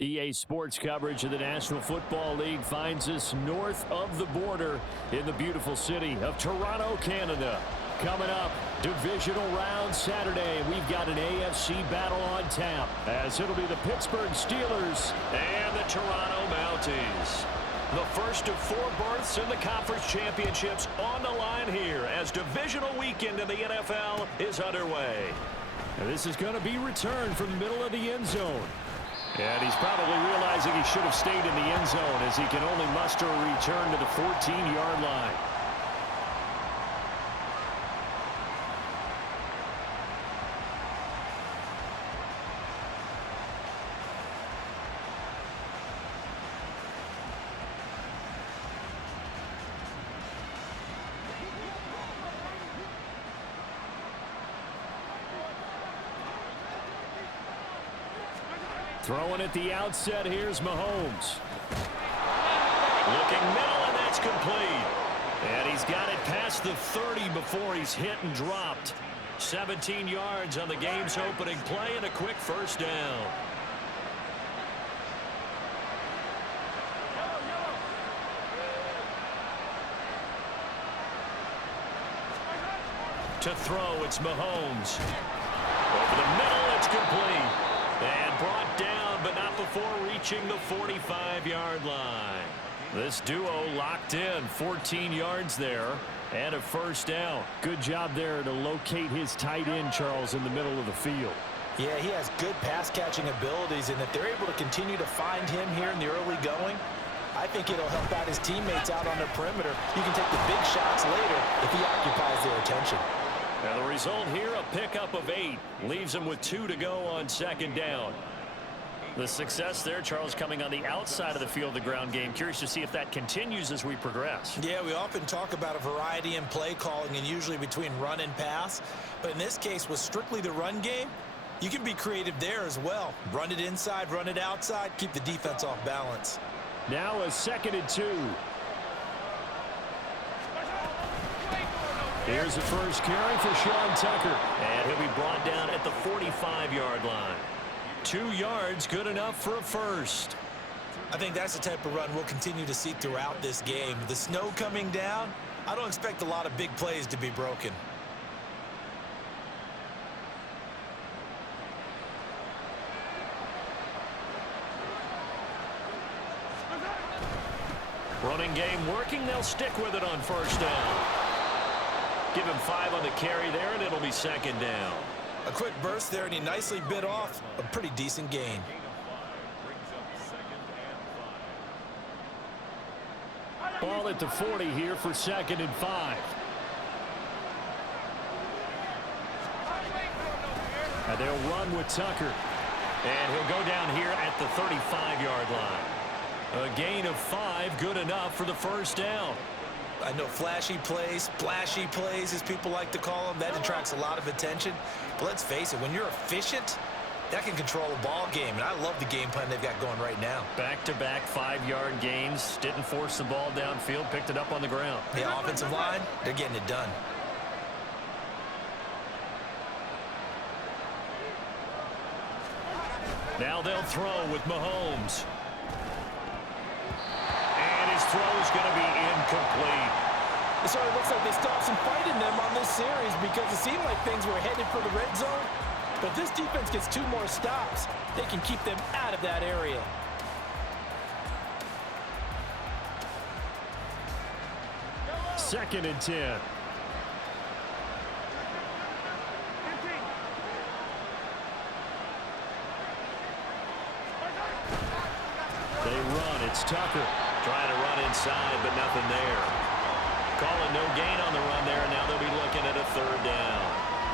EA Sports coverage of the National Football League finds us north of the border in the beautiful city of Toronto, Canada. Coming up, divisional round Saturday, we've got an AFC battle on tap, as it'll be the Pittsburgh Steelers and the Toronto Mounties. The first of four berths in the conference championships on the line here as divisional weekend in the NFL is underway. And this is going to be returned from the middle of the end zone. And he's probably realizing he should have stayed in the end zone as he can only muster a return to the 14-yard line. Throwing at the outset, here's Mahomes. Looking middle, and that's complete. And he's got it past the 30 before he's hit and dropped. 17 yards on the game's opening play and a quick first down. To throw, it's Mahomes. Over the middle, it's complete. And brought down, but not before reaching the 45-yard line. This duo locked in, 14 yards there, and a first down. Good job there to locate his tight end, Charles, in the middle of the field. Yeah, he has good pass-catching abilities, and if they're able to continue to find him here in the early going, I think it'll help out his teammates out on the perimeter. You can take the big shots later if he occupies their attention. And the result here, a pickup of 8. Leaves him with 2 to go on second down. The success there, Charles, coming on the outside of the field, the ground game. Curious to see if that continues as we progress. Yeah, we often talk about a variety in play calling and usually between run and pass. But in this case, with strictly the run game, you can be creative there as well. Run it inside, run it outside, keep the defense off balance. Now a 2nd and 2. Here's the first carry for Sean Tucker. And he'll be brought down at the 45-yard line. 2 yards, good enough for a first. I think that's the type of run we'll continue to see throughout this game. The snow coming down, I don't expect a lot of big plays to be broken. Running game working, they'll stick with it on first down. Give him 5 on the carry there, and it'll be second down. A quick burst there, and he nicely bit off a pretty decent gain. Ball at the 40 here for 2nd and 5. And they'll run with Tucker. And he'll go down here at the 35-yard line. A gain of 5, good enough for the first down. I know flashy plays, splashy plays, as people like to call them, that attracts a lot of attention. But let's face it, when you're efficient, that can control a ball game. And I love the game plan they've got going right now. Back-to-back 5-yard gains. Didn't force the ball downfield, picked it up on the ground. The offensive line, they're getting it done. Now they'll throw with Mahomes. And his throw is going to be incomplete. It sort of looks like they stopped some fight in them on this series because it seemed like things were headed for the red zone. But if this defense gets 2 more stops, they can keep them out of that area. Second and 10. They run. It's Tucker trying to run inside, but nothing there. Calling no gain on the run there, and now they'll be looking at a 3rd down.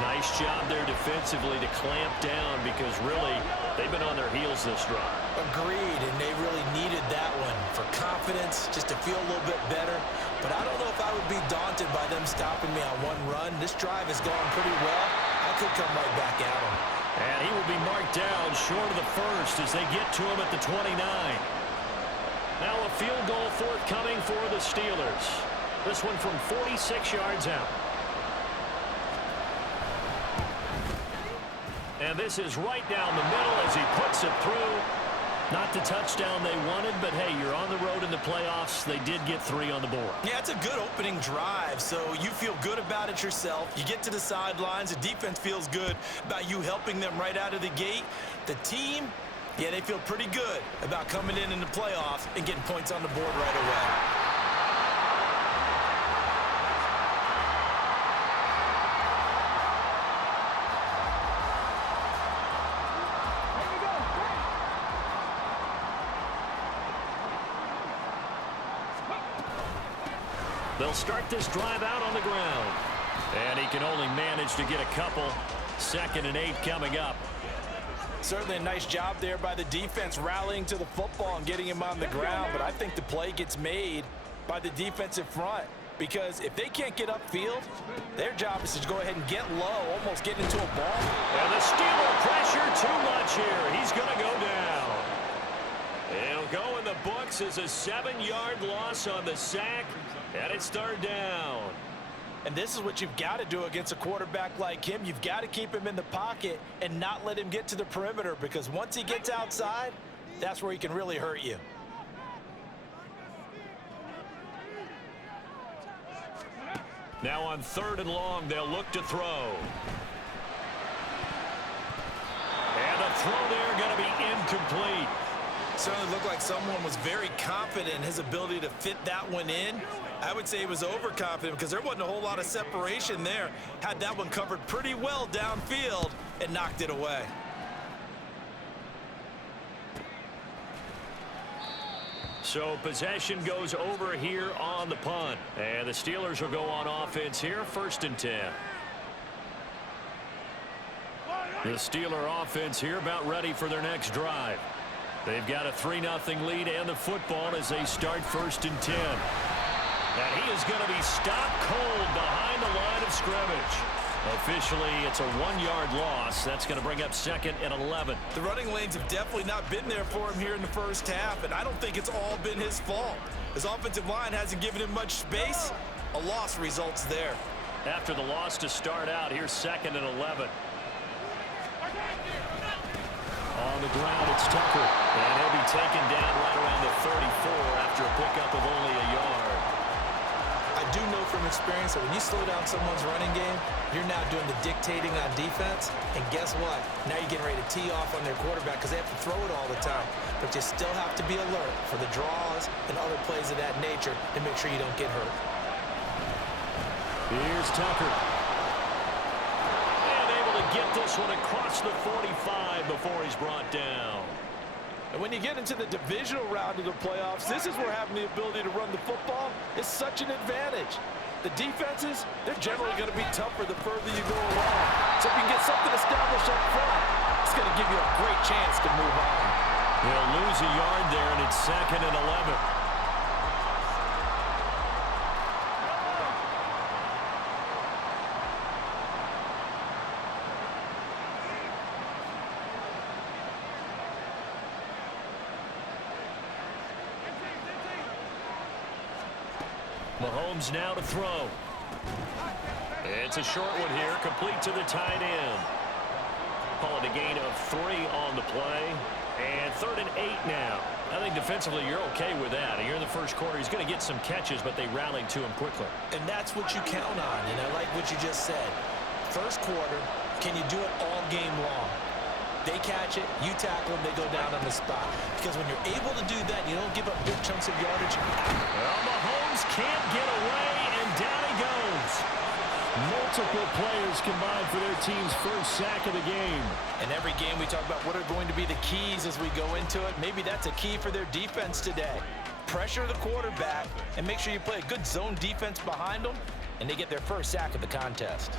Nice job there defensively to clamp down because really they've been on their heels this drive. Agreed, and they really needed that one for confidence, just to feel a little bit better. But I don't know if I would be daunted by them stopping me on one run. This drive has gone pretty well. I could come right back at them. And he will be marked down short of the first as they get to him at the 29. Now a field goal forthcoming for the Steelers. This one from 46 yards out. And this is right down the middle as he puts it through. Not the touchdown they wanted, but hey, you're on the road in the playoffs. They did get 3 on the board. Yeah, it's a good opening drive, so you feel good about it yourself. You get to the sidelines. The defense feels good about you helping them right out of the gate. The team, yeah, they feel pretty good about coming in the playoffs and getting points on the board right away. They'll start this drive out on the ground. And he can only manage to get a couple. 2nd and 8 coming up. Certainly a nice job there by the defense rallying to the football and getting him on the ground. But I think the play gets made by the defensive front. Because if they can't get upfield, their job is to go ahead and get low, almost get into a ball. And the Steeler pressure too much here. He's going to go down. He'll go in the books as a 7-yard loss on the sack. And it's 3rd down. And this is what you've got to do against a quarterback like him. You've got to keep him in the pocket and not let him get to the perimeter, because once he gets outside, that's where he can really hurt you. Now on 3rd and long, they'll look to throw. And the throw there going to be incomplete. Certainly looked like someone was very confident in his ability to fit that one in. I would say he was overconfident because there wasn't a whole lot of separation there. Had that one covered pretty well downfield and knocked it away. So possession goes over here on the punt. And the Steelers will go on offense here, 1st and 10. The Steeler offense here about ready for their next drive. They've got a 3-0 lead and the football as they start 1st and 10. And he is going to be stopped cold behind the line of scrimmage. Officially, it's a 1-yard loss. That's going to bring up 2nd and 11. The running lanes have definitely not been there for him here in the first half, and I don't think it's all been his fault. His offensive line hasn't given him much space. A loss results there. After the loss to start out, here's 2nd and 11. On the ground, it's Tucker. And he'll be taken down right around the 34 after a pickup of only a yard. I do know from experience that when you slow down someone's running game, you're now doing the dictating on defense. And guess what? Now you're getting ready to tee off on their quarterback because they have to throw it all the time. But you still have to be alert for the draws and other plays of that nature to make sure you don't get hurt. Here's Tucker. And able to get this one across the 45 before he's brought down. And when you get into the divisional round of the playoffs, this is where having the ability to run the football is such an advantage. The defenses, they're generally going to be tougher the further you go along. So if you can get something established up front, it's going to give you a great chance to move on. They'll lose a yard there, and it's 2nd and 11. Mahomes now to throw. It's a short one here, complete to the tight end. Call it a gain of 3 on the play. And 3rd and 8 now. I think defensively you're okay with that. Here in the first quarter, he's going to get some catches, but they rallied to him quickly. And that's what you count on, and I like what you just said. First quarter, can you do it all game long? They catch it, you tackle them, they go down on the spot. Because when you're able to do that, you don't give up big chunks of yardage. Well, Mahomes can't get away, and down he goes. Multiple players combined for their team's first sack of the game. And every game we talk about what are going to be the keys as we go into it. Maybe that's a key for their defense today. Pressure the quarterback and make sure you play a good zone defense behind them, and they get their first sack of the contest.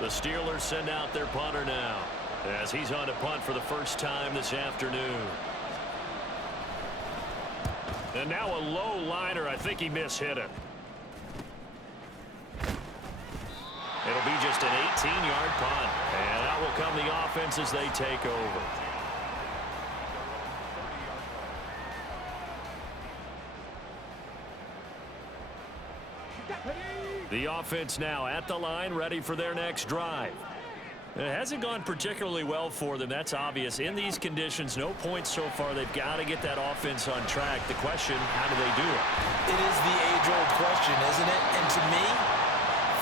The Steelers send out their punter now as he's on to punt for the first time this afternoon. And now a low liner. I think he mishit it. It'll be just an 18-yard punt. And out will come the offense as they take over. The offense now at the line, ready for their next drive. It hasn't gone particularly well for them. That's obvious. In these conditions, no points so far. They've got to get that offense on track. The question, how do they do it? It is the age-old question, isn't it? And to me,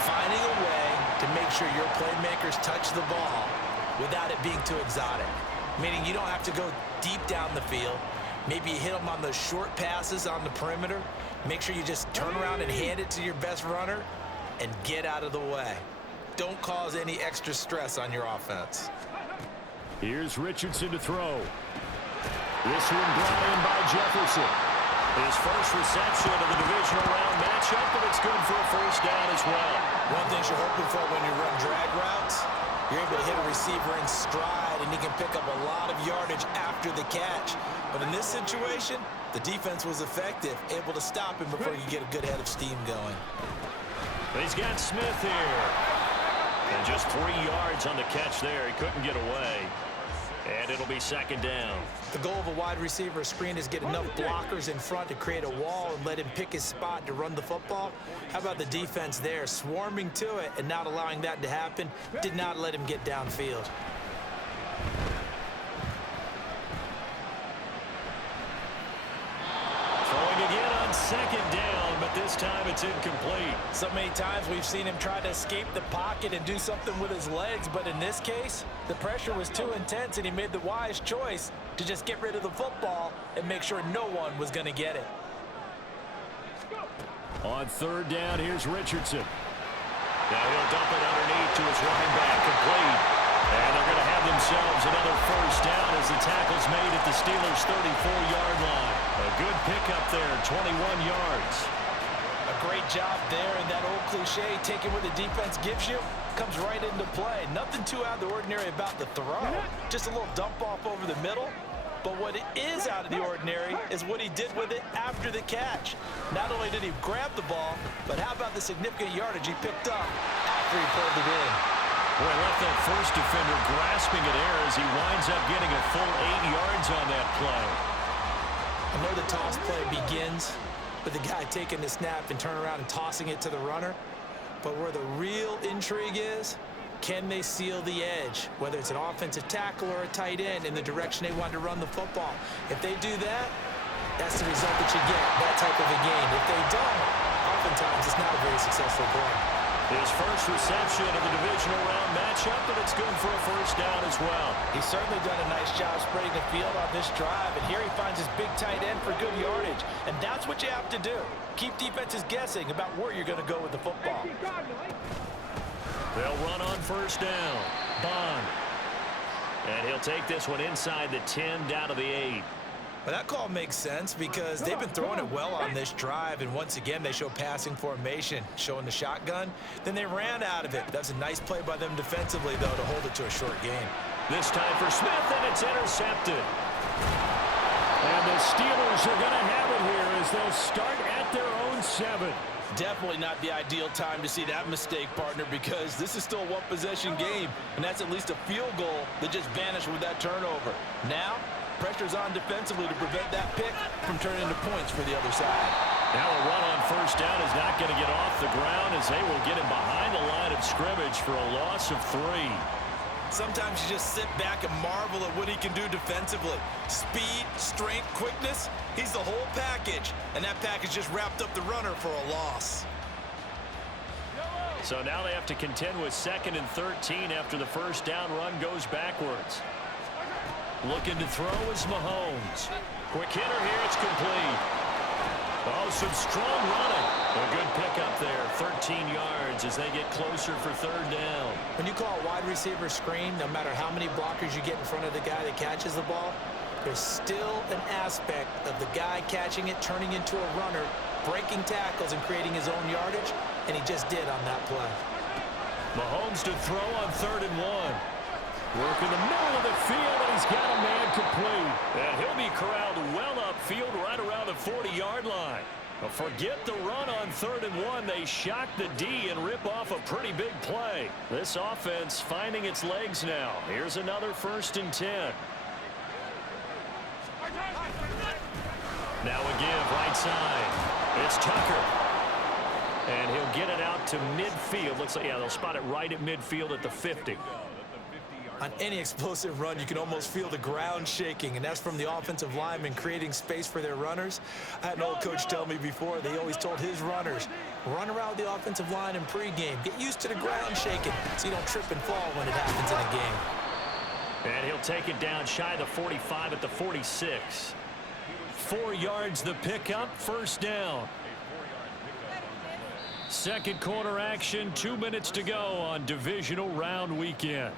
finding a way to make sure your playmakers touch the ball without it being too exotic. Meaning you don't have to go deep down the field. Maybe you hit them on those short passes on the perimeter. Make sure you just turn around and hand it to your best runner and get out of the way. Don't cause any extra stress on your offense. Here's Richardson to throw. This one brought in by Jefferson. His first reception of the divisional round matchup, and it's good for a first down as well. One thing you're hoping for when you run drag routes, you're able to hit a receiver in stride, and he can pick up a lot of yardage after the catch. But in this situation, the defense was effective, able to stop him before you get a good head of steam going. He's got Smith here. And just 3 yards on the catch there. He couldn't get away. And it'll be second down. The goal of a wide receiver screen is get enough blockers in front to create a wall and let him pick his spot to run the football. How about the defense there, swarming to it and not allowing that to happen? Did not let him get downfield. Throwing again on second down, but this time it's incomplete. So many times we've seen him try to escape the pocket and do something with his legs, but in this case, the pressure was too intense and he made the wise choice to just get rid of the football and make sure no one was going to get it. On third down, here's Richardson. Now he'll dump it underneath to his running back, complete. And they're going to have themselves another first down as the tackle's made at the Steelers' 34-yard line. A good pickup there, 21 yards. A great job there, and that old cliche, taking what the defense gives you, comes right into play. Nothing too out of the ordinary about the throw. Just a little dump off over the middle. But what is out of the ordinary is what he did with it after the catch. Not only did he grab the ball, but how about the significant yardage he picked up after he pulled it in. Boy, left that first defender grasping at air as he winds up getting a full 8 yards on that play. I know the toss play begins with the guy taking the snap and turn around and tossing it to the runner. But where the real intrigue is, can they seal the edge, whether it's an offensive tackle or a tight end in the direction they want to run the football? If they do that, that's the result that you get, that type of a game. If they don't, oftentimes it's not a very successful play. His first reception of the divisional round matchup, and it's good for a first down as well. He's certainly done a nice job spreading the field on this drive, and here he finds his big tight end for good yardage. And that's what you have to do. Keep defenses guessing about where you're going to go with the football. They'll run on first down. Bond. And he'll take this one inside the 10 down to the 8. Well, that call makes sense because they've been throwing it well on this drive, and once again they show passing formation, showing the shotgun. Then they ran out of it. That's a nice play by them defensively, though, to hold it to a short game. This time for Smith, and it's intercepted. And the Steelers are going to have it here as they'll start at their own 7. Definitely not the ideal time to see that mistake, partner, because this is still a one-possession game, and that's at least a field goal that just vanished with that turnover. Now, pressure's on defensively to prevent that pick from turning into points for the other side. Now a run on first down is not going to get off the ground as they will get him behind the line of scrimmage for a loss of 3. Sometimes you just sit back and marvel at what he can do defensively. Speed, strength, quickness, he's the whole package. And that package just wrapped up the runner for a loss. So now they have to contend with 2nd and 13 after the first down run goes backwards. Looking to throw is Mahomes. Quick hitter here, it's complete. Oh, some strong running. A good pickup there, 13 yards as they get closer for third down. When you call a wide receiver screen, no matter how many blockers you get in front of the guy that catches the ball, there's still an aspect of the guy catching it, turning into a runner, breaking tackles and creating his own yardage, and he just did on that play. Mahomes to throw on 3rd and 1. Work in the middle of the field, and he's got a man complete. And he'll be corralled well upfield right around the 40-yard line. But forget the run on 3rd and 1. They shock the D and rip off a pretty big play. This offense finding its legs now. Here's another 1st and 10. Now a give right side. It's Tucker. And he'll get it out to midfield. Looks like, yeah, they'll spot it right at midfield at the 50. On any explosive run, you can almost feel the ground shaking, and that's from the offensive linemen creating space for their runners. I had an old coach tell me before, they always told his runners, run around the offensive line in pregame. Get used to the ground shaking so you don't trip and fall when it happens in a game. And he'll take it down shy of the 45 at the 46. 4 yards the pickup, first down. Second quarter action, 2 minutes to go on divisional round weekend.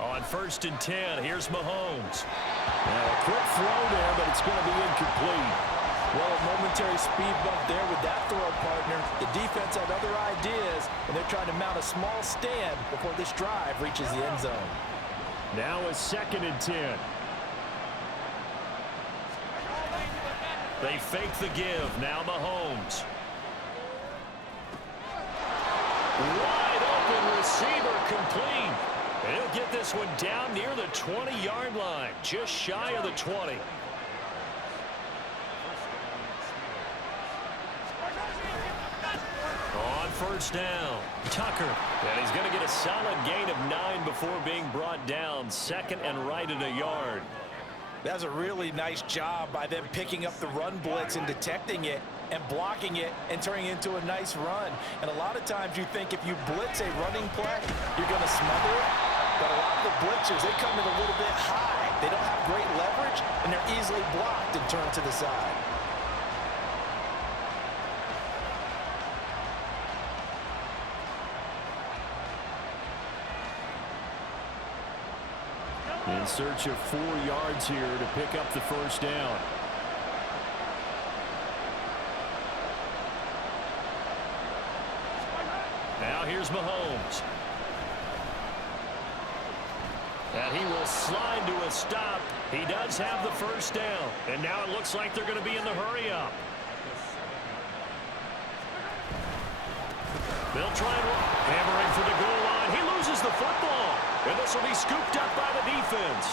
On 1st and 10, here's Mahomes. A quick throw there, but it's going to be incomplete. Well, a momentary speed bump there with that throw, partner. The defense had other ideas, and they're trying to mount a small stand before this drive reaches the end zone. Now a 2nd and 10. They fake the give. Now Mahomes. Wide open receiver complete. He'll get this one down near the 20-yard line, just shy of the 20. On 1st down, Tucker. And he's going to get a solid gain of 9 before being brought down. 2nd and right at a yard. That's a really nice job by them picking up the run blitz and detecting it and blocking it and turning it into a nice run. And a lot of times you think if you blitz a running play, you're going to smother it. But a lot of the blitzers, they come in a little bit high. They don't have great leverage, and they're easily blocked and turned to the side. In search of 4 yards here to pick up the first down. Now here's Mahomes. And he will slide to a stop. He does have the first down. And now it looks like they're going to be in the hurry-up. They'll try and hammering for the goal line. He loses the football. And this will be scooped up by the defense.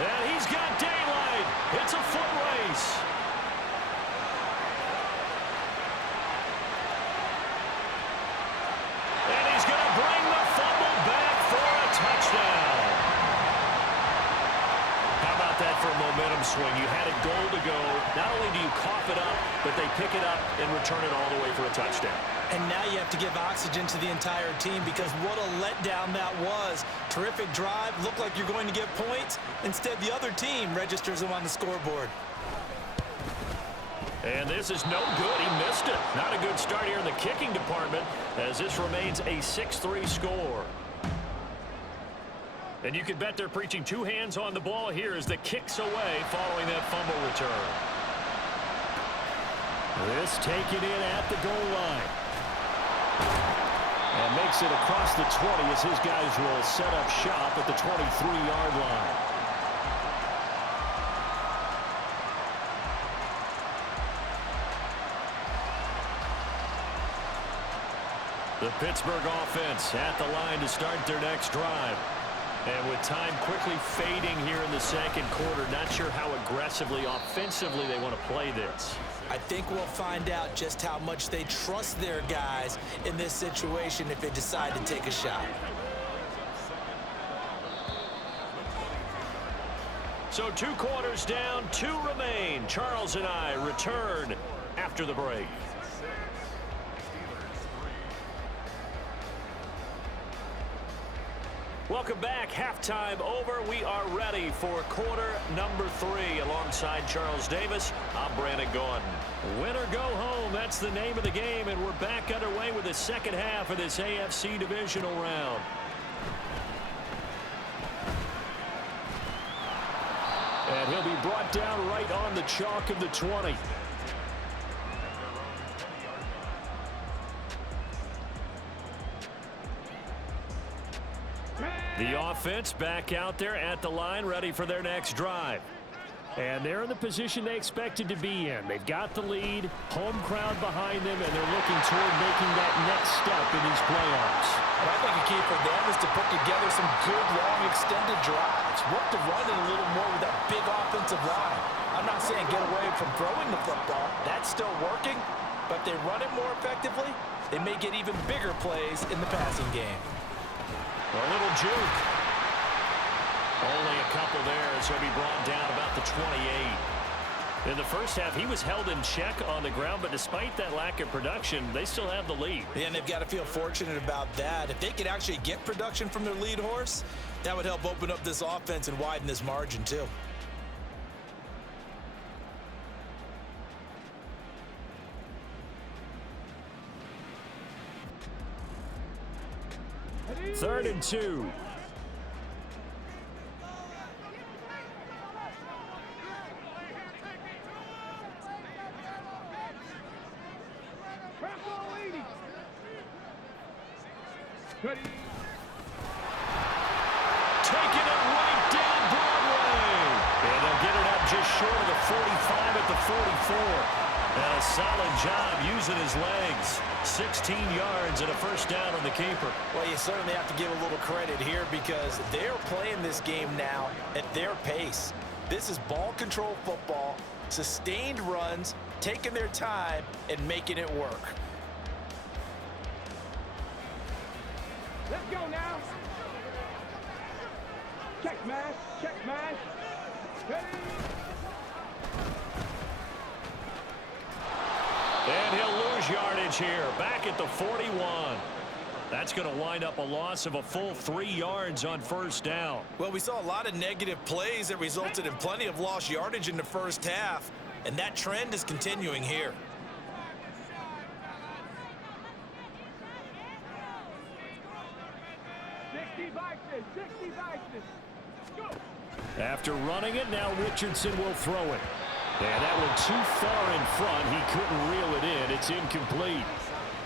And he's got daylight. It's a foot race. And he's going to bring the fumble back for a touchdown. How about that for a momentum swing? You had a goal to go. Not only do you cough it up, but they pick it up and return it all the way for a touchdown. And now you have to give oxygen to the entire team because what a letdown that was. Terrific drive. Looked like you're going to get points. Instead, the other team registers them on the scoreboard. And this is no good. He missed it. Not a good start here in the kicking department as this remains a 6-3 score. And you can bet they're preaching 2 hands on the ball here as the kick's away following that fumble return. This taken in at the goal line. And makes it across the 20 as his guys will set up shop at the 23-yard line. The Pittsburgh offense at the line to start their next drive. And with time quickly fading here in the second quarter, not sure how aggressively, offensively they want to play this. I think we'll find out just how much they trust their guys in this situation if they decide to take a shot. So 2 quarters down, 2 remain. Charles and I return after the break. Welcome back. Halftime over. We are ready for quarter number 3. Alongside Charles Davis, I'm Brandon Gordon. Win or go home, that's the name of the game, and we're back underway with the second half of this AFC divisional round. And he'll be brought down right on the chalk of the 20. The offense back out there at the line, ready for their next drive. And they're in the position they expected to be in. They've got the lead, home crowd behind them, and they're looking toward making that next step in these playoffs. And I think a key for them is to put together some good, long, extended drives. Work the run in a little more with that big offensive line. I'm not saying get away from throwing the football. That's still working. But if they run it more effectively, they may get even bigger plays in the passing game. A little juke. Only a couple there as he'll be brought down about the 28. In the first half, he was held in check on the ground, but despite that lack of production, they still have the lead. Yeah, and they've got to feel fortunate about that. If they could actually get production from their lead horse, that would help open up this offense and widen this margin too. Third and 2. Taking it right down Broadway. And they'll get it up just short of the 45 at the 44. And a solid job using his legs. 16 yards and a first down on the keeper. Well, you certainly have to give a little credit here because they're playing this game now at their pace. This is ball control football, sustained runs, taking their time, and making it work. Let's go now. Check man. Check man. Ready. And he'll lose yardage here. Back at the 41. That's going to wind up a loss of a full 3 yards on first down. Well, we saw a lot of negative plays that resulted in plenty of lost yardage in the first half, and that trend is continuing here. After running it, now Richardson will throw it. And that one too far in front. He couldn't reel it in. It's incomplete.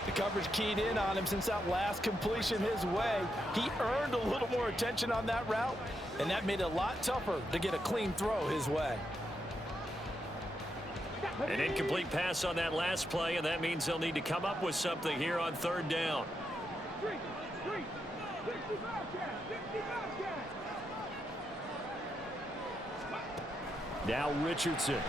The coverage keyed in on him since that last completion his way. He earned a little more attention on that route, and that made it a lot tougher to get a clean throw his way. An incomplete pass on that last play, and that means they'll need to come up with something here on third down. Now Richardson.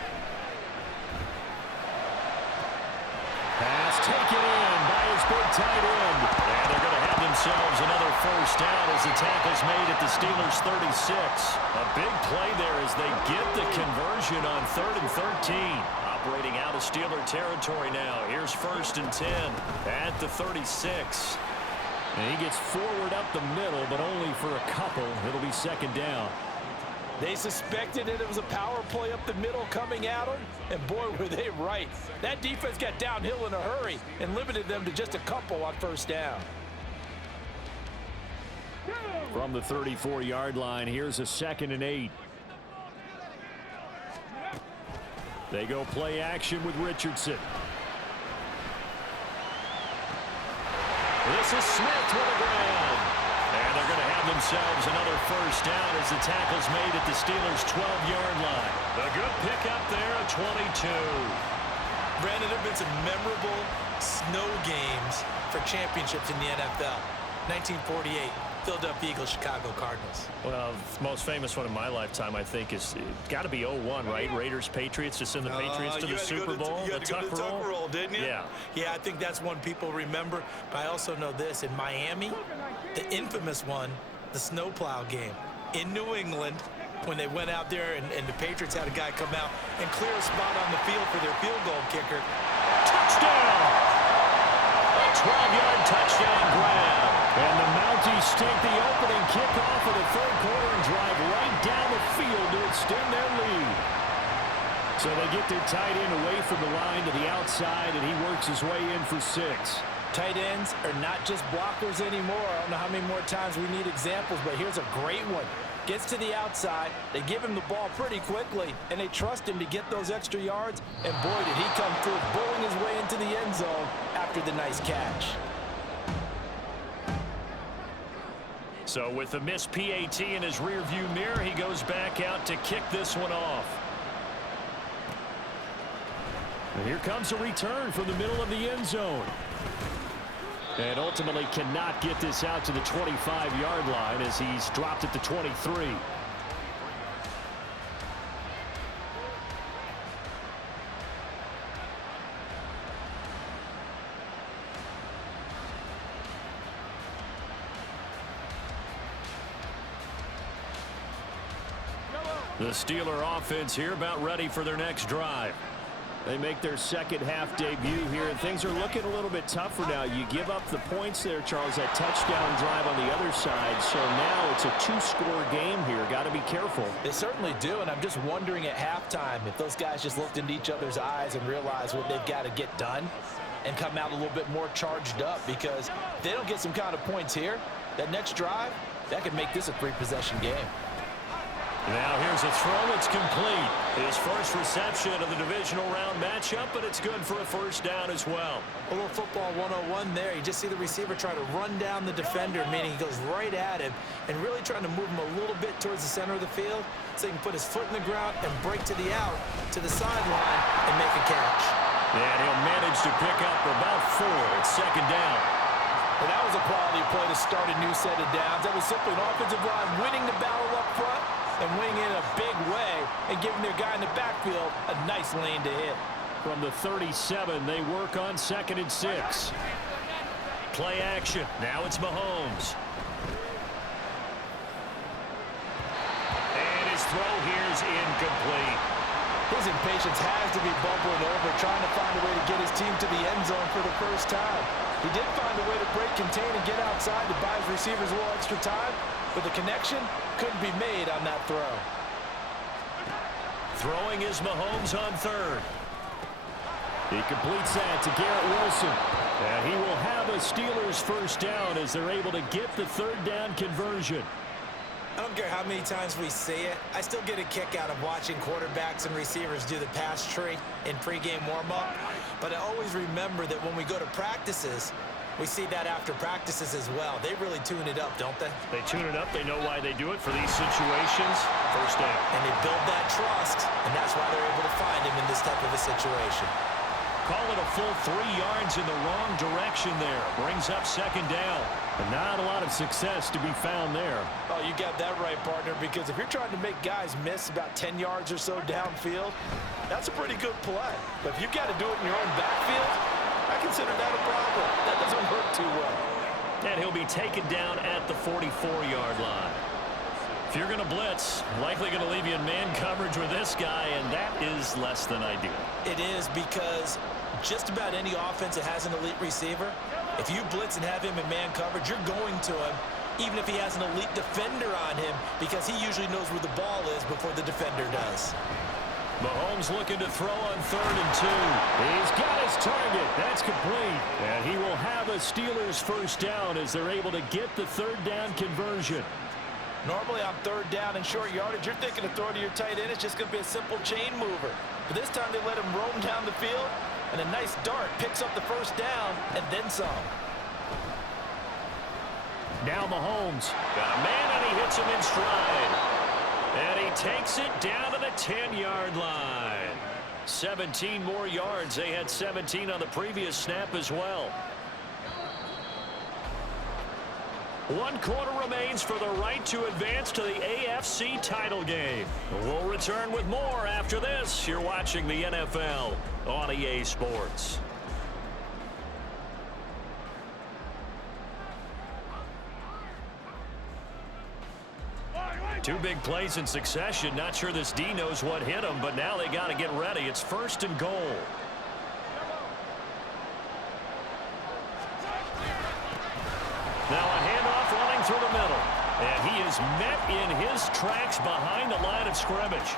Pass taken in by his big tight end. And they're going to have themselves another first down as the tackle's made at the Steelers' 36. A big play there as they get the conversion on 3rd and 13. Operating out of Steeler territory now. Here's 1st and 10 at the 36. And he gets forward up the middle, but only for a couple. It'll be 2nd down. They suspected that it was a power play up the middle coming at them, and boy, were they right. That defense got downhill in a hurry and limited them to just a couple on first down. From the 34-yard line, here's a 2nd and 8. They go play action with Richardson. This is Smith with the ground. And they're going to have themselves another first down as the tackle's made at the Steelers' 12-yard line. A good pickup there at 22. Brandon, there have been some memorable snow games for championships in the NFL. 1948, Philadelphia Eagles, Chicago Cardinals. Well, the most famous one in my lifetime, I think, is got to be 01, right? Raiders, Patriots, to send the Patriots to the Super Bowl. You had to go to the Tuck roll, didn't you? Yeah. Yeah, I think that's one people remember. But I also know this. In Miami, the infamous one, the snowplow game. In New England, when they went out there and the Patriots had a guy come out and clear a spot on the field for their field goal kicker. Touchdown! A 12-yard touchdown grab. And the Mounties take the opening kickoff of the 3rd quarter and drive right down the field to extend their lead. So they get their tight end away from the line to the outside, and he works his way in for 6. Tight ends are not just blockers anymore. I don't know how many more times we need examples, but here's a great one. Gets to the outside, they give him the ball pretty quickly, and they trust him to get those extra yards, and boy, did he come through, bowling his way into the end zone after the nice catch. So with the missed PAT in his rearview mirror, he goes back out to kick this one off. And here comes a return from the middle of the end zone. And ultimately cannot get this out to the 25-yard line as he's dropped at the 23. The Steeler offense here about ready for their next drive. They make their second half debut here, and things are looking a little bit tougher now. You give up the points there, Charles, that touchdown drive on the other side. So now it's a two-score game here. Got to be careful. They certainly do, and I'm just wondering at halftime if those guys just looked into each other's eyes and realized what they've got to get done and come out a little bit more charged up, because if they don't get some kind of points here, that next drive, that could make this a three-possession game. Now here's a throw. It's complete. His first reception of the divisional round matchup, but it's good for a first down as well. A little football 101 there. You just see the receiver try to run down the defender, meaning he goes right at him and really trying to move him a little bit towards the center of the field so he can put his foot in the ground and break to the out, to the sideline, and make a catch. And he'll manage to pick up about 4 at second down. And that was a quality play to start a new set of downs. That was simply an offensive line winning the battle up front and winning in a big way and giving their guy in the backfield a nice lane to hit. From the 37, they work on 2nd and 6. Play action. Now it's Mahomes. And his throw here's incomplete. His impatience has to be bubbling over, trying to find a way to get his team to the end zone for the first time. He did find a way to break, contain, and get outside to buy his receivers a little extra time, but the connection couldn't be made on that throw. Throwing is Mahomes on 3rd. He completes that to Garrett Wilson. And he will have a Steelers first down as they're able to get the 3rd down conversion. I don't care how many times we see it. I still get a kick out of watching quarterbacks and receivers do the pass tree in pregame warm-up. But I always remember that when we go to practices, we see that after practices as well. They really tune it up, don't they? They tune it up. They know why they do it for these situations. First down. And they build that trust, and that's why they're able to find him in this type of a situation. Call it a full 3 yards in the wrong direction there. Brings up 2nd down. But not a lot of success to be found there. Oh, you got that right, partner, because if you're trying to make guys miss about 10 yards or so downfield, that's a pretty good play. But if you've got to do it in your own backfield, I consider that a problem. That doesn't work too well. And he'll be taken down at the 44-yard line. If you're going to blitz, likely going to leave you in man coverage with this guy, and that is less than ideal. It is, because just about any offense that has an elite receiver, if you blitz and have him in man coverage, you're going to him, even if he has an elite defender on him, because he usually knows where the ball is before the defender does. Mahomes looking to throw on 3rd and 2. He's got his target. That's complete. And he will have a Steelers first down as they're able to get the 3rd down conversion. Normally on 3rd down and short yardage, you're thinking of throwing to your tight end. It's just going to be a simple chain mover. But this time they let him roam down the field, and a nice dart picks up the first down and then some. Now Mahomes got a man, and he hits him in stride. And he takes it down to the 10-yard line. 17 more yards. They had 17 on the previous snap as well. 1 quarter remains for the right to advance to the AFC title game. We'll return with more after this. You're watching the NFL on EA Sports. Two big plays in succession. Not sure this D knows what hit him, but now they got to get ready. It's 1st and goal. Now a handoff running through the middle. And he is met in his tracks behind the line of scrimmage.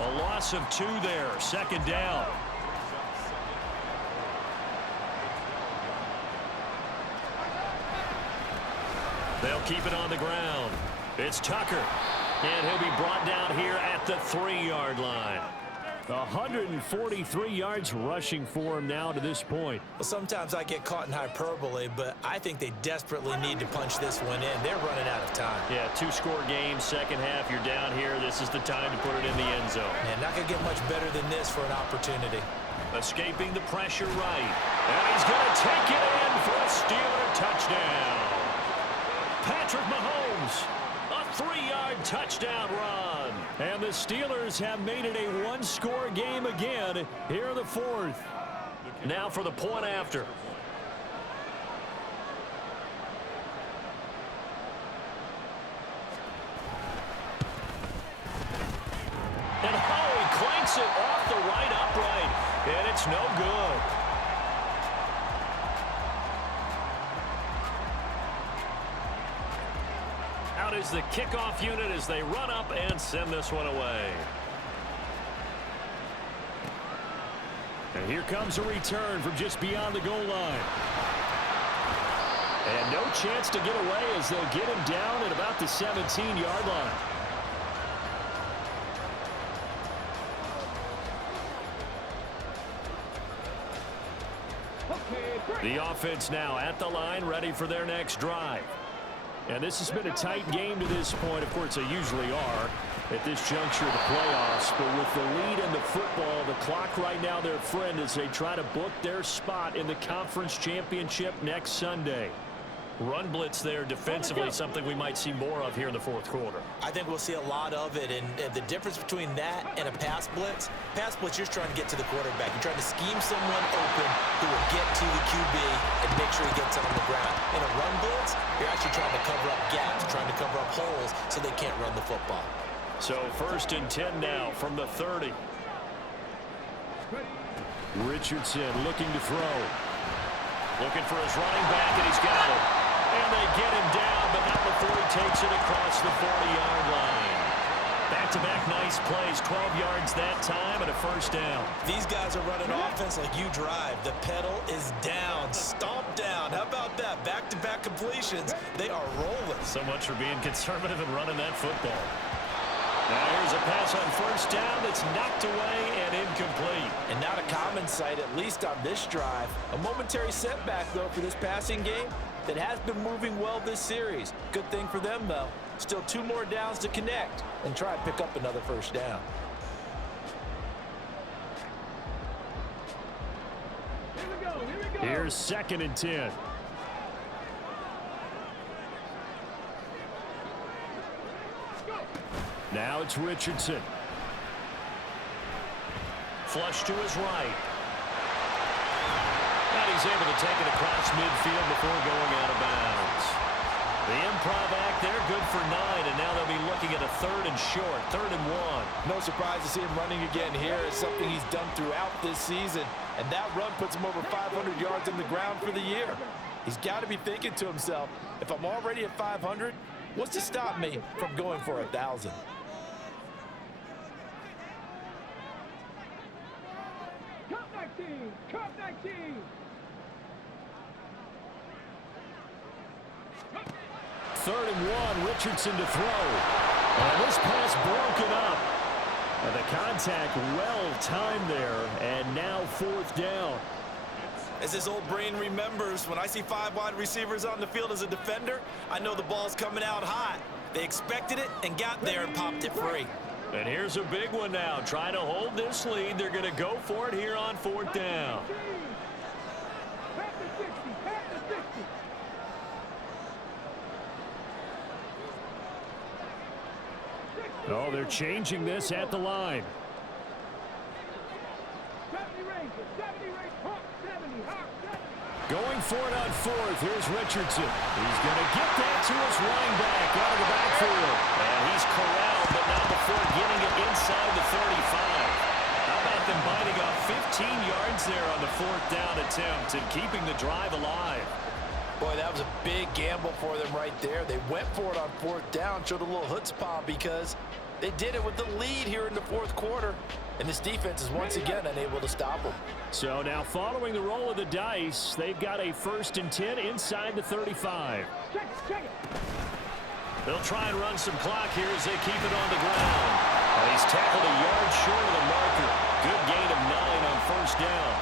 A loss of 2 there. 2nd down. They'll keep it on the ground. It's Tucker. And he'll be brought down here at the 3-yard line. 143 yards rushing for him now to this point. Well, sometimes I get caught in hyperbole, but I think they desperately need to punch this one in. They're running out of time. Yeah, 2-score game, 2nd half. You're down here. This is the time to put it in the end zone. Man, not going to get much better than this for an opportunity. Escaping the pressure right. And he's going to take it in for a Steeler touchdown. Patrick Mahomes, a 3-yard touchdown run. And the Steelers have made it a one-score game again here in the fourth. Now for the point after. And he clanks it off the right upright. And it's no good. Out is the kickoff unit as they run up and send this one away. And here comes a return from just beyond the goal line. And no chance to get away as they'll get him down at about the 17-yard line. The offense now at the line, ready for their next drive. And this has been a tight game to this point. Of course, they usually are at this juncture of the playoffs. But with the lead in the football, the clock right now their friend as they try to book their spot in the conference championship next Sunday. Run blitz there defensively, something we might see more of here in the fourth quarter. I think we'll see a lot of it, and the difference between that and a pass blitz, you're trying to get to the quarterback. You're trying to scheme someone open who will get to the QB and make sure he gets it on the ground. In a run blitz, you're actually trying to cover up gaps, trying to cover up holes so they can't run the football. So 1st and 10 now from the 30. Richardson looking to throw. Looking for his running back, and he's got it. And they get him down, but not before he takes it across the 40-yard line. Back-to-back nice plays, 12 yards that time, and a first down. These guys are running offense like you drive. The pedal is down, stomp down. How about that? Back-to-back completions. They are rolling. So much for being conservative and running that football. Now here's a pass on first down that's knocked away and incomplete. And not a common sight, at least on this drive. A momentary setback, though, for this passing game that has been moving well this series. Good thing for them, though. Still 2 more downs to connect and try and pick up another first down. Here's 2nd and 10. Now it's Richardson. Flush to his right. And he's able to take it across midfield before going out of bounds. The improv act there, good for 9, and now they'll be looking at a 3rd and short, 3rd and 1. No surprise to see him running again here. It's something he's done throughout this season, and that run puts him over 500 yards on the ground for the year. He's got to be thinking to himself, if I'm already at 500, what's to stop me from going for 1,000? Cut 19! 3rd and 1, Richardson to throw. And this pass broken up. And the contact well timed there, and now 4th down. As his old brain remembers, when I see 5 wide receivers on the field as a defender, I know the ball's coming out hot. They expected it and got there and popped it free. And here's a big one now. Trying to hold this lead. They're going to go for it here on 4th down. Oh, they're changing this at the line. Going for it on 4th. Here's Richardson. He's going to get that to his running back out of the backfield. And he's corralled, but not before getting it inside the 35. How about them biting off 15 yards there on the 4th down attempt and keeping the drive alive? Boy, that was a big gamble for them right there. They went for it on 4th down, showed a little chutzpah because they did it with the lead here in the 4th quarter. And this defense is once again unable to stop them. So now following the roll of the dice, they've got a 1st and 10 inside the 35. They'll try and run some clock here as they keep it on the ground. And he's tackled a yard short of the marker. Good gain of 9 on 1st down.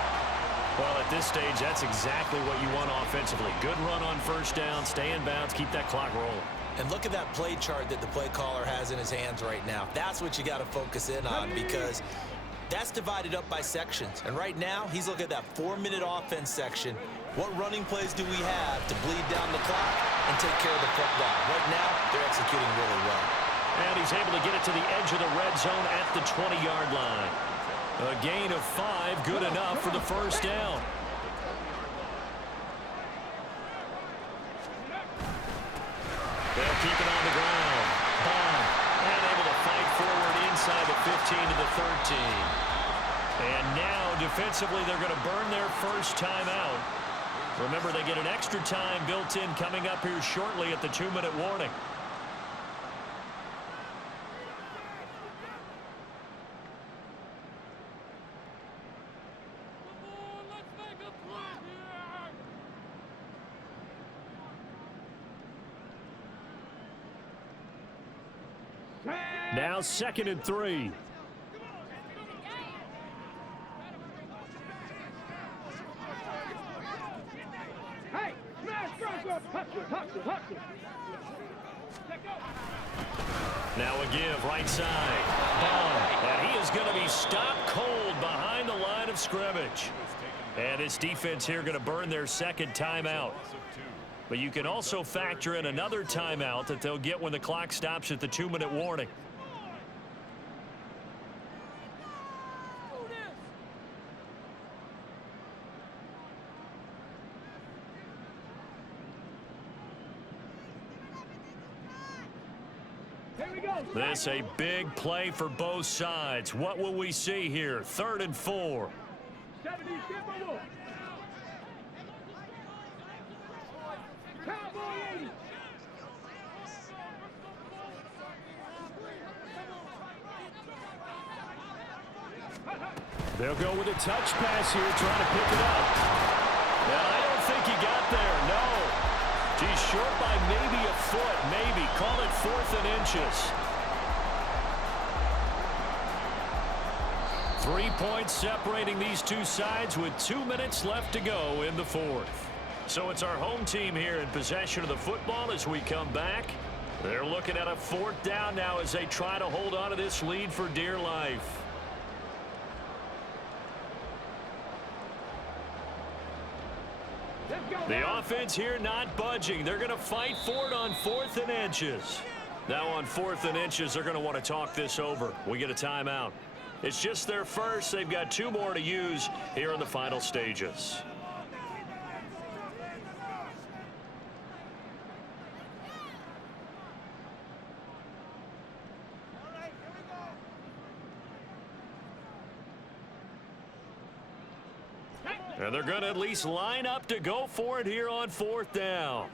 Well, at this stage, that's exactly what you want offensively. Good run on 1st down, stay in bounds, keep that clock rolling. And look at that play chart that the play caller has in his hands right now. That's what you got to focus in on because That's divided up by sections. And right now, he's looking at that 4-minute offense section. What running plays do we have to bleed down the clock and take care of the football? Right now, they're executing really well. And he's able to get it to the edge of the red zone at the 20-yard line. A gain of 5, good enough for the first down. They'll keep it on the ground. Bond, and able to fight forward inside the 15 to the 13. And now, defensively, they're going to burn their first timeout. Remember, they get an extra time built in coming up here shortly at the 2-minute warning. Now 2nd and 3. Hey, smash, hustle. Now a give, right side. Bond, and he is going to be stopped cold behind the line of scrimmage. And this defense here going to burn their second timeout. But you can also factor in another timeout that they'll get when the clock stops at the 2-minute warning. This a big play for both sides. What will we see here? 3rd and 4. They'll go with a touch pass here, trying to pick it up. And I don't think he got there, no. He's short by maybe a foot, maybe. Call it 4th and inches. 3 points separating these two sides with 2 minutes left to go in the 4th. So it's our home team here in possession of the football as we come back. They're looking at a 4th down now as they try to hold on to this lead for dear life. The offense here not budging. They're going to fight for it on 4th and inches. Now on 4th and inches, they're going to want to talk this over. We get a timeout. It's just their first. They've got 2 more to use here in the final stages. And they're going to at least line up to go for it here on 4th down.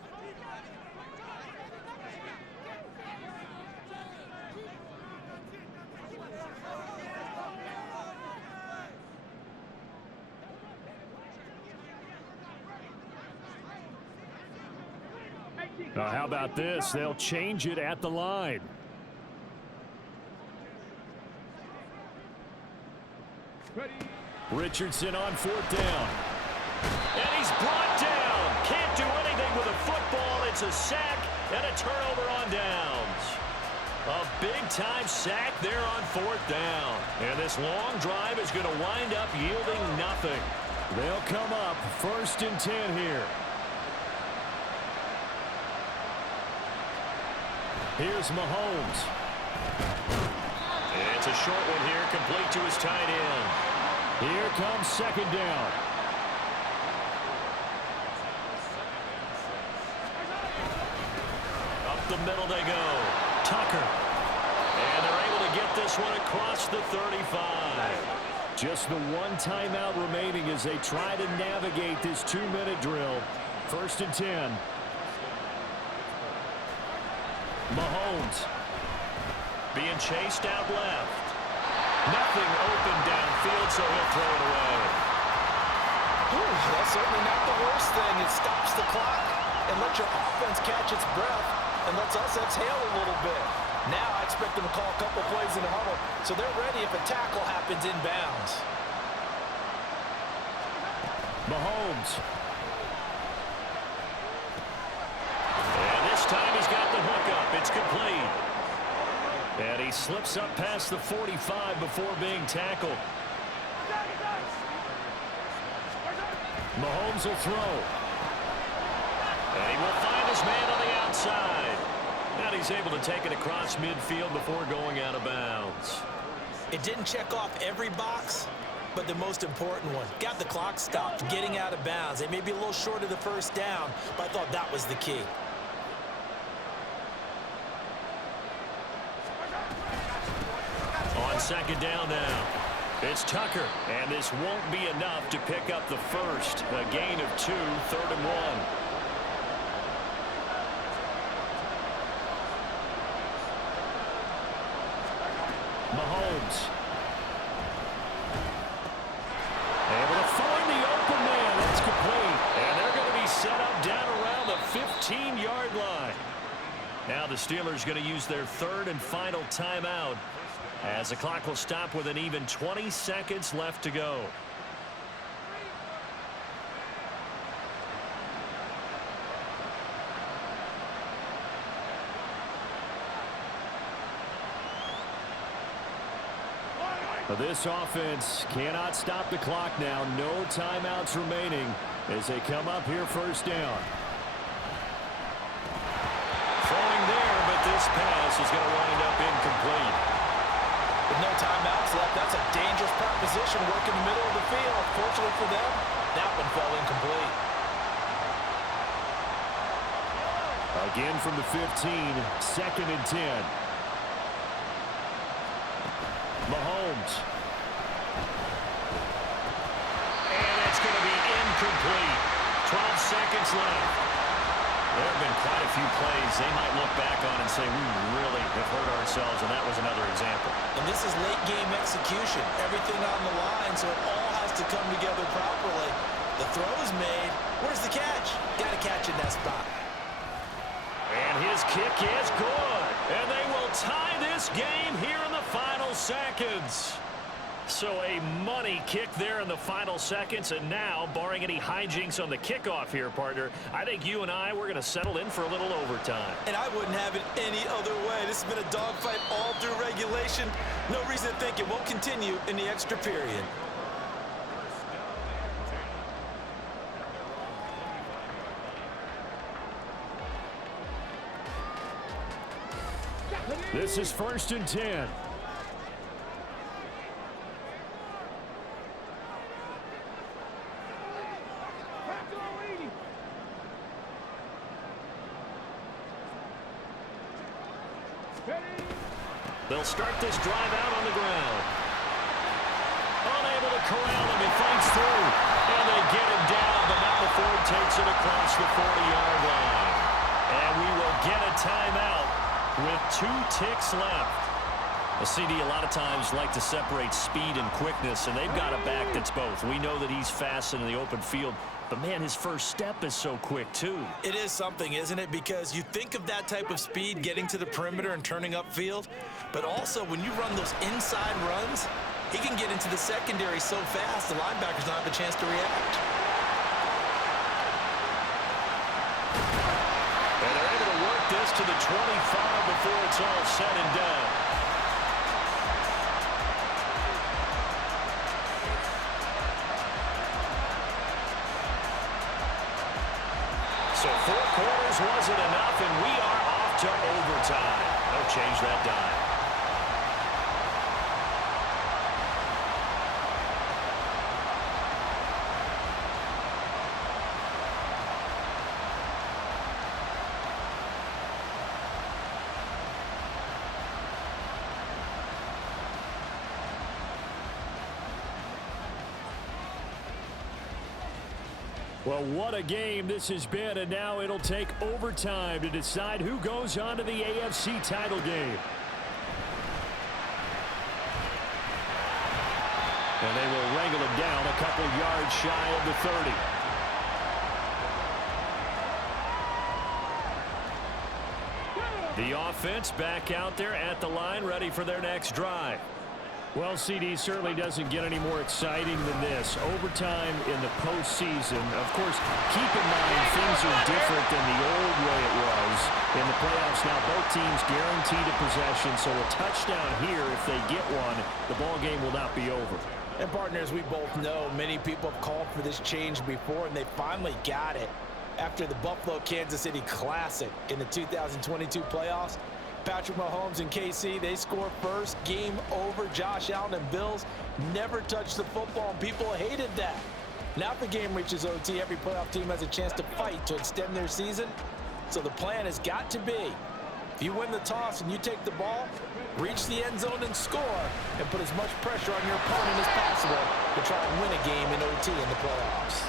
Now, how about this? They'll change it at the line. Richardson on 4th down. And he's brought down. Can't do anything with a football. It's a sack and a turnover on downs. A big-time sack there on 4th down. And this long drive is going to wind up yielding nothing. They'll come up 1st and 10 here. Here's Mahomes. And it's a short one here, complete to his tight end. Here comes 2nd down. Up the middle they go. Tucker. And they're able to get this one across the 35. Just the one timeout remaining as they try to navigate this 2-minute drill. 1st and 10. Mahomes being chased out left. Nothing open downfield, so he'll throw it away. That's certainly not the worst thing. It stops the clock and lets your offense catch its breath and lets us exhale a little bit. Now I expect them to call a couple plays in the huddle, so they're ready if a tackle happens inbounds. Mahomes. And this time he's got the hook up. It's complete. And he slips up past the 45 before being tackled. Mahomes will throw. And he will find his man on the outside. And he's able to take it across midfield before going out of bounds. It didn't check off every box, but the most important one. Got the clock stopped, getting out of bounds. They may be a little short of the first down, but I thought that was the key. On second down now, it's Tucker, and this won't be enough to pick up the first. A gain of 2, 3rd and 1. Mahomes. Able to find the open man. That's complete. And they're going to be set up down around the 15-yard line. Now the Steelers going to use their 3rd and final timeout, as the clock will stop with an even 20 seconds left to go. This offense cannot stop the clock now. No timeouts remaining as they come up here first down. Throwing there, but this pass is going to wind up incomplete. With no timeouts left, that's a dangerous proposition. Work in the middle of the field. Fortunately for them, that one fell incomplete. Again from the 15, 2nd and 10. Mahomes. And it's going to be incomplete. 12 seconds left. There have been quite a few plays they might look back on and say, we really have hurt ourselves, and that was another example. And this is late game execution. Everything on the line, so it all has to come together properly. The throw is made. Where's the catch? Got to catch in that spot. And his kick is good. And they will tie this game here in the final seconds. So a money kick there in the final seconds. And now, barring any hijinks on the kickoff here, partner, I think you and we're going to settle in for a little overtime. And I wouldn't have it any other way. This has been a dogfight all through regulation. No reason to think it won't continue in the extra period. This is 1st and 10. They'll start this drive out on the ground. Unable to corral him. He fights through. And they get him down, but not before he takes it across the 40-yard line. And we will get a timeout with 2 ticks left. The CD a lot of times like to separate speed and quickness, and they've got a back that's both. We know that he's fast in the open field, but, man, his first step is so quick, too. It is something, isn't it? Because you think of that type of speed getting to the perimeter and turning upfield, but also when you run those inside runs, he can get into the secondary so fast the linebackers don't have a chance to react. And they're able to work this to the 25 before it's all said and done. So 4 quarters wasn't enough, and we are off to overtime. They'll change that dime. Well, what a game this has been, and now it'll take overtime to decide who goes on to the AFC title game. And they will wrangle him down a couple yards shy of the 30. The offense back out there at the line, ready for their next drive. Well, CD certainly doesn't get any more exciting than this. Overtime in the postseason. Of course, keep in mind things are different than the old way it was in the playoffs. Now both teams guaranteed a possession, so a touchdown here, if they get one, the ball game will not be over. And partners, we both know many people have called for this change before, and they finally got it. After the Buffalo-Kansas City Classic in the 2022 playoffs, Patrick Mahomes and KC, they score first. Game over. Josh Allen and Bills never touched the football, and people hated that. Now if the game reaches OT, every playoff team has a chance to fight to extend their season. So the plan has got to be, if you win the toss and you take the ball, reach the end zone and score, and put as much pressure on your opponent as possible to try and win a game in OT in the playoffs.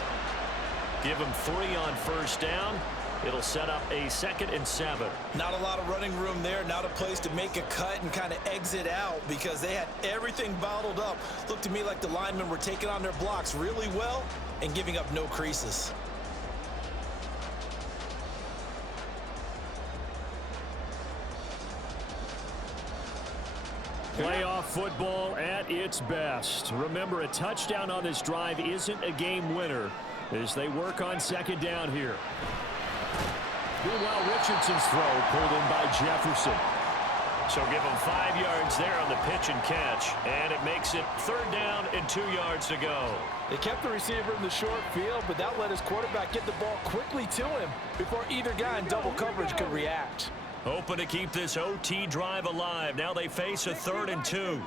Give them 3 on first down. It'll set up a 2nd and 7. Not a lot of running room there, not a place to make a cut and kind of exit out because they had everything bottled up. Looked to me like the linemen were taking on their blocks really well and giving up no creases. Playoff football at its best. Remember, a touchdown on this drive isn't a game winner as they work on 2nd down here. Meanwhile, Richardson's throw pulled in by Jefferson. So give him 5 yards there on the pitch and catch, and it makes it 3rd down and 2 yards to go. They kept the receiver in the short field, but that let his quarterback get the ball quickly to him before either guy in double coverage could react. Hoping to keep this OT drive alive. Now they face a 3rd and 2.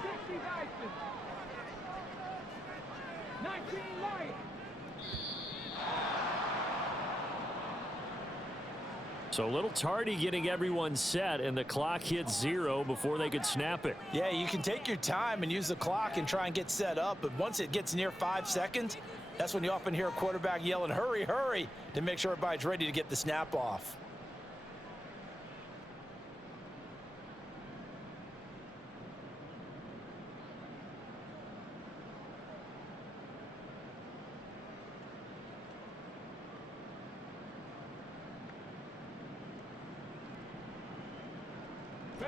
So a little tardy getting everyone set, and the clock hits 0 before they could snap it. Yeah, you can take your time and use the clock and try and get set up, but once it gets near 5 seconds, that's when you often hear a quarterback yelling, hurry, hurry, to make sure everybody's ready to get the snap off.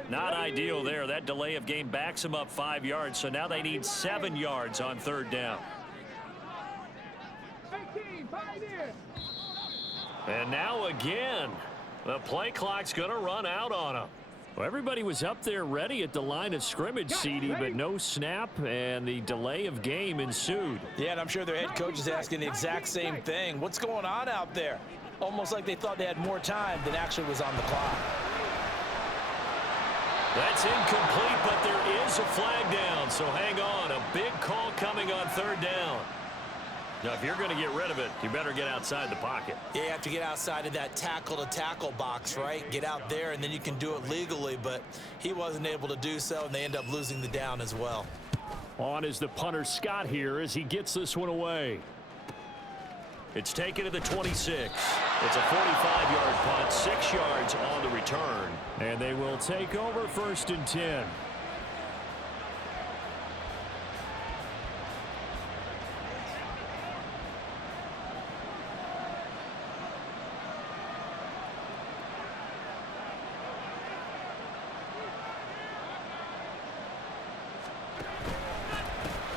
Not ideal there. That delay of game backs them up 5 yards, so now they need 7 yards on 3rd down. And now again, the play clock's going to run out on them. Well, everybody was up there ready at the line of scrimmage, CD, but no snap, and the delay of game ensued. Yeah, and I'm sure their head coach is asking the exact same thing. What's going on out there? Almost like they thought they had more time than actually was on the clock. That's incomplete, but there is a flag down, so hang on. A big call coming on 3rd down. Now, if you're going to get rid of it, you better get outside the pocket. Yeah, you have to get outside of that tackle-to-tackle box, right? Get out there, and then you can do it legally, but he wasn't able to do so, and they end up losing the down as well. On is the punter, Scott, here as he gets this one away. It's taken to the 26. It's a 45-yard punt, 6 yards on the return. And they will take over 1st and 10.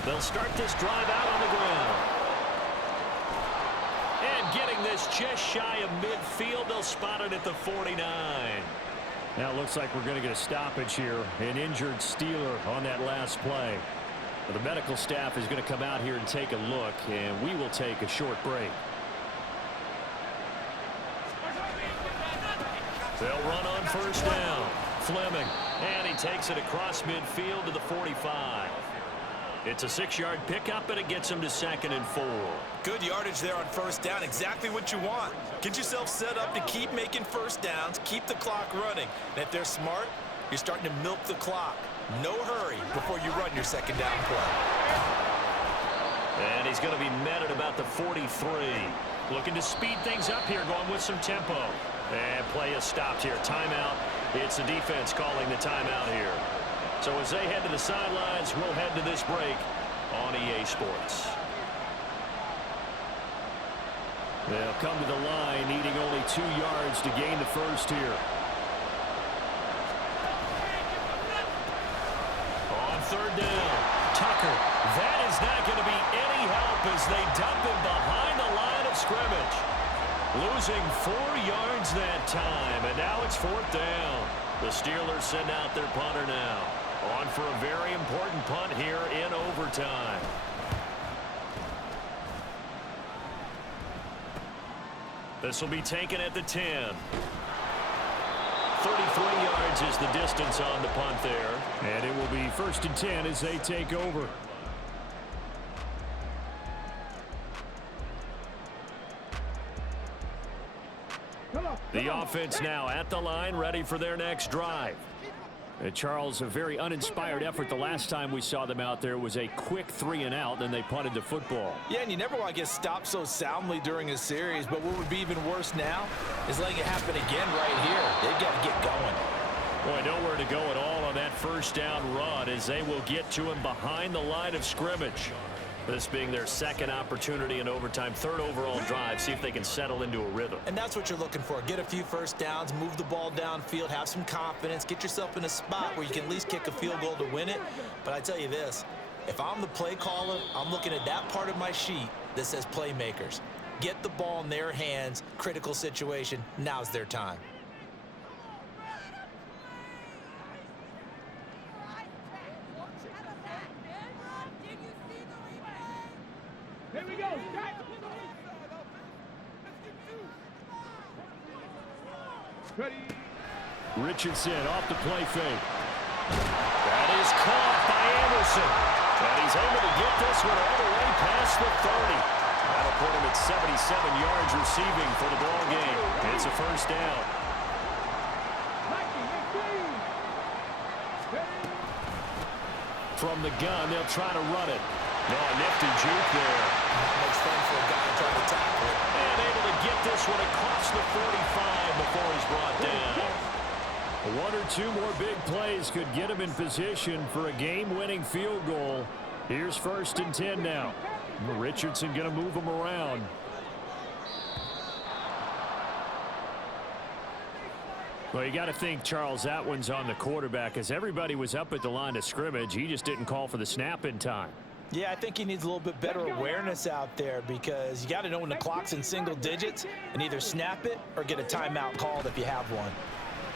They'll start this drive out on the ground. And getting this just shy of midfield, they'll spot it at the 49. Now it looks like we're going to get a stoppage here. An injured Steeler on that last play. The medical staff is going to come out here and take a look, and we will take a short break. They'll run on 1st down. Fleming, and he takes it across midfield to the 45. It's a 6-yard pickup, and it gets him to 2nd and 4. Good yardage there on 1st down. Exactly what you want. Get yourself set up to keep making 1st downs, keep the clock running. And if they're smart, you're starting to milk the clock. No hurry before you run your 2nd down play. And he's going to be met at about the 43. Looking to speed things up here, going with some tempo. And play is stopped here. Timeout. It's the defense calling the timeout here. So as they head to the sidelines, we'll head to this break on EA Sports. They'll come to the line, needing only 2 yards to gain the first here. On 3rd down, Tucker. That is not going to be any help as they dump him behind the line of scrimmage. Losing 4 yards that time, and now it's 4th down. The Steelers send out their punter now. On for a very important punt here in overtime. This will be taken at the 10. 33 yards is the distance on the punt there. And it will be 1st and 10 as they take over. The offense now at the line, ready for their next drive. Charles, a very uninspired effort. The last time we saw them out there was a quick 3-and-out, then they punted the football. Yeah, and you never want to get stopped so soundly during a series, but what would be even worse now is letting it happen again right here. They've got to get going. Boy, nowhere to go at all on that 1st down run as they will get to him behind the line of scrimmage. This being their 2nd opportunity in overtime, 3rd overall drive. See if they can settle into a rhythm. And that's what you're looking for. Get a few 1st downs, move the ball downfield, have some confidence, get yourself in a spot where you can at least kick a field goal to win it. But I tell you this, if I'm the play caller, I'm looking at that part of my sheet that says playmakers. Get the ball in their hands, critical situation, now's their time. Here we go. Ready. Richardson off the play fake. That is caught by Anderson. And he's able to get this one all the way past the 30. That'll put him at 77 yards receiving for the ball game. It's a 1st down. From the gun, they'll try to run it. No, a nifty juke there. Not much fun for a guy trying to tackle it. And able to get this one across the 45 before he's brought down. 1 or 2 more big plays could get him in position for a game-winning field goal. Here's 1st and 10 now. Richardson going to move him around. Well, you got to think, Charles, that one's on the quarterback as everybody was up at the line of scrimmage. He just didn't call for the snap in time. Yeah, I think he needs a little bit better awareness out there because you got to know when the clock's in single digits and either snap it or get a timeout called if you have one.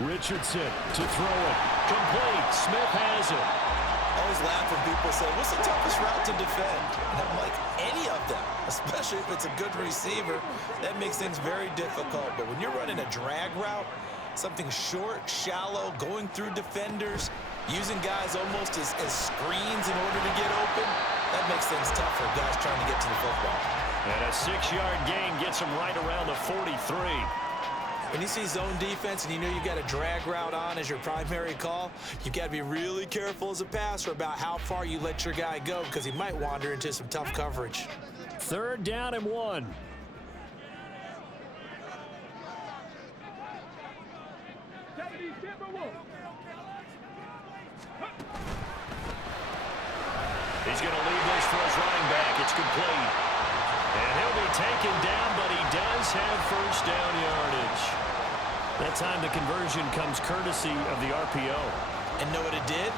Richardson to throw it. Complete. Smith has it. I always laugh when people say, what's the toughest route to defend? And I'm like, any of them, especially if it's a good receiver. That makes things very difficult. But when you're running a drag route, something short, shallow, going through defenders, using guys almost as screens in order to get open, that makes things tough for guys trying to get to the football. And a 6-yard gain gets him right around the 43. When you see zone defense and you know you've got a drag route on as your primary call, you've got to be really careful as a passer about how far you let your guy go because he might wander into some tough coverage. 3rd down and 1. He's going to leave this for his running back. It's complete. And he'll be taken down, but he does have 1st down yardage. That time the conversion comes courtesy of the RPO. And know what it did?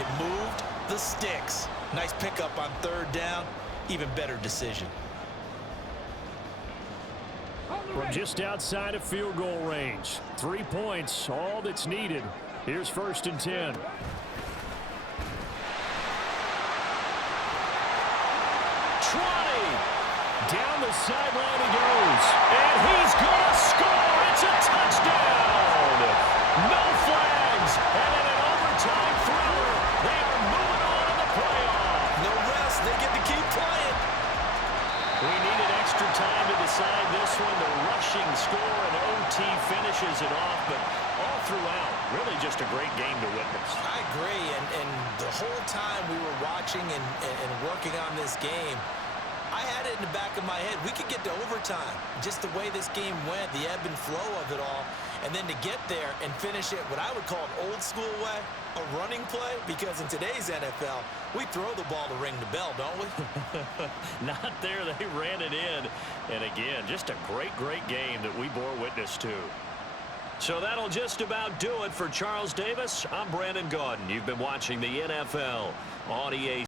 It moved the sticks. Nice pickup on 3rd down. Even better decision. From just outside of field goal range. 3 points, all that's needed. Here's 1st and 10. Down the sideline he goes. And he's going to score. It's a touchdown. No flags. And in an overtime thriller, they are moving on in the playoff. No rest. They get to keep playing. We needed extra time to decide this one. The rushing score and OT finishes it off. But all throughout, really just a great game to witness. I agree. And the whole time we were watching and working on this game, I had it in the back of my head. We could get to overtime. Just the way this game went, the ebb and flow of it all. And then to get there and finish it what I would call an old school way, a running play, because in today's NFL, we throw the ball to ring the bell, don't we? Not there. They ran it in. And again, just a great, great game that we bore witness to. So that'll just about do it for Charles Davis. I'm Brandon Gaudin. You've been watching the NFL on EA